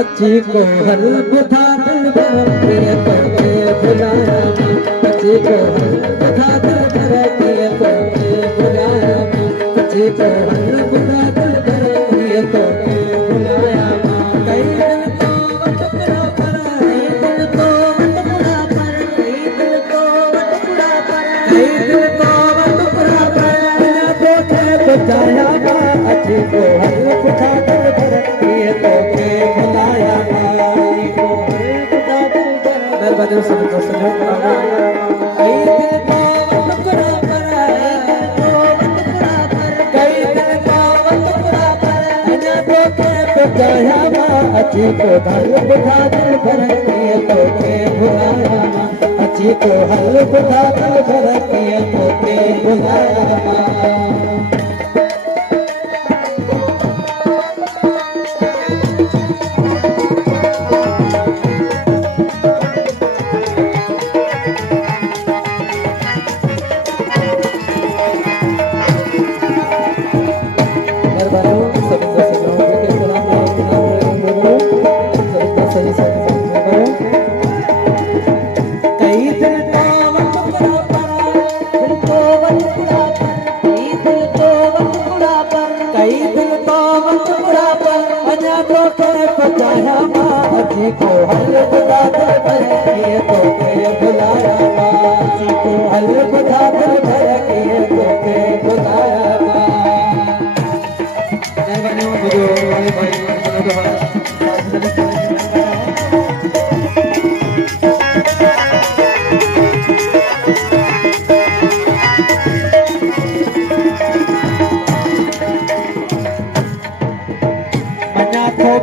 अच्छी को हल बुधा दिल भर के करके बुलाया अच्छी को हल बुधा दिल भर के करके बुलाया अच्छी को हल बुधा दिल भर के करके बुलाया कई दिल तो वट पूरा पर कई दिल तो वट पूरा पर कई दिल तो वट पूरा पर कई दिल तो वट पूरा पर देखे बचाया अच्छी को हल बुधा दिल भर के करके बुलाया मेहरबानी समझो समझो कई दिल का टुकड़ा पर कई दिल का टुकड़ा पर अना तो के बचाया अच्छी को हल बुधा दिल भर के तो के बुलाया अच्छी को हल बुधा दिल भर के तो के बुलाया अच्छी को हल बुधा दिल भर के तो के बुलाया अच्छी को हल बुधा दिल भर के तो के बुलाया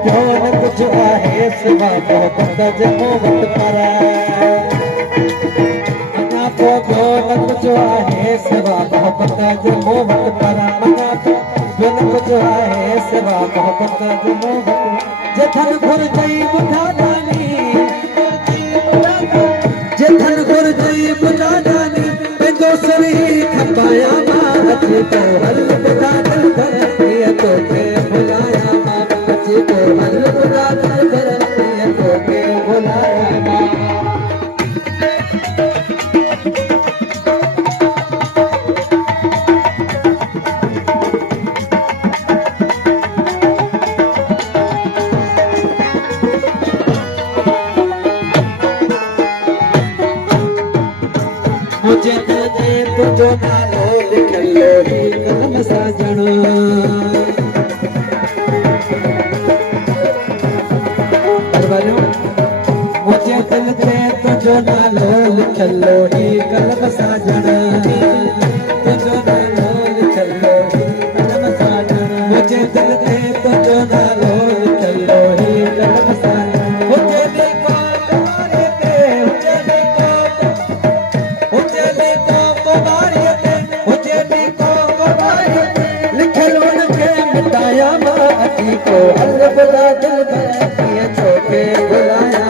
भोन कुछ आहे सिवा मोहब्बत जो वट पर मना तो भोन कुछ आहे सिवा मोहब्बत जो वट पर मना तो भोन कुछ आहे सिवा मोहब्बत जो वट जे धन घुर जई बुधा जानी जे धन घुर जई बुधा जानी पंहिंजो सरी खपाया अच्छी को हल बुधा दिल भर के तो के बुलाया अच्छी को हल बुधा दिल भर के तो के बुलाया मुझे तुझे तुझो नालो लिखलो ही कलम साजण मुझे दिल ते तुझो नालो लिखलो ही कलम साजण तुझो नालो लिखलो ही कलम साजण मुझे दिल ते तुझो नालो लिखलो ही कलम साजण मुझे देखो तुम्हारे ते मुझे देखो अच्छी को हल बुधा दिल भर के तो के बुलाया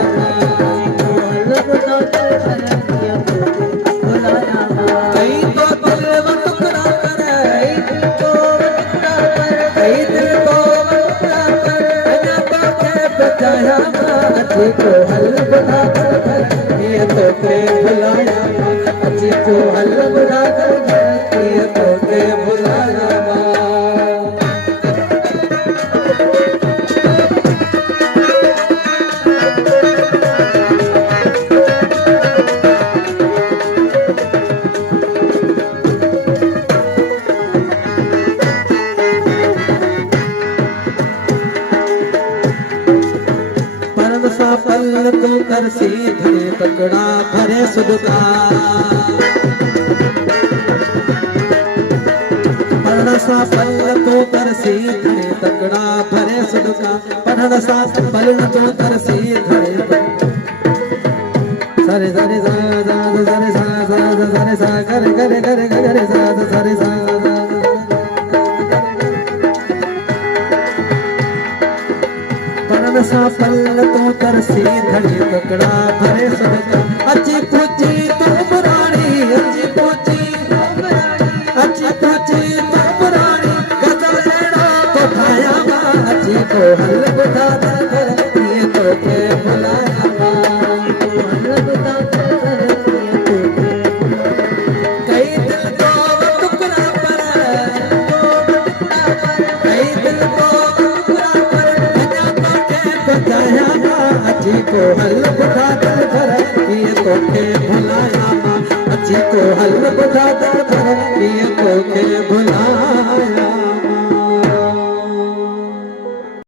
हल बुधा दिल भर के तो के बुलाया कई तो दिल टुकड़ा कर कई दिल को टुकड़ा कर कई दिल को टुकड़ा कर अना तो के बचाया अच्छी को हल बुधा दिल भर के तो के बुलाया अच्छी को हल बुधा दिल भर के तो के बुलाया पल तो कर सीधे तकड़ा भरे सुदका पढ़ सा पल तो कर सीधे तकड़ा भरे सुदका पढ़ सा पल तो कर सीधे सरे सरे सा सा सरे सा सा सरे सा करे करे करे करे सा सरे सा सा पल तो कर सीधे तकड़ा भरे सुदका अच्छी पूछी तो पुरानी अच्छी पूछी अच्छी पूछी तो पुरानी गजा लेना तो खाया अच्छी को हल बुधा दिल भर के तोखे भुलाया कई दिल को टुकड़ा पर कई दिल को टुकड़ा पर अञा तोखे ॿुधाया अची को हल ॿुधा दिल भर कीअं तोखे भुलाया अची को हल ॿुधा दिल भर कीअं तोखे भुलाया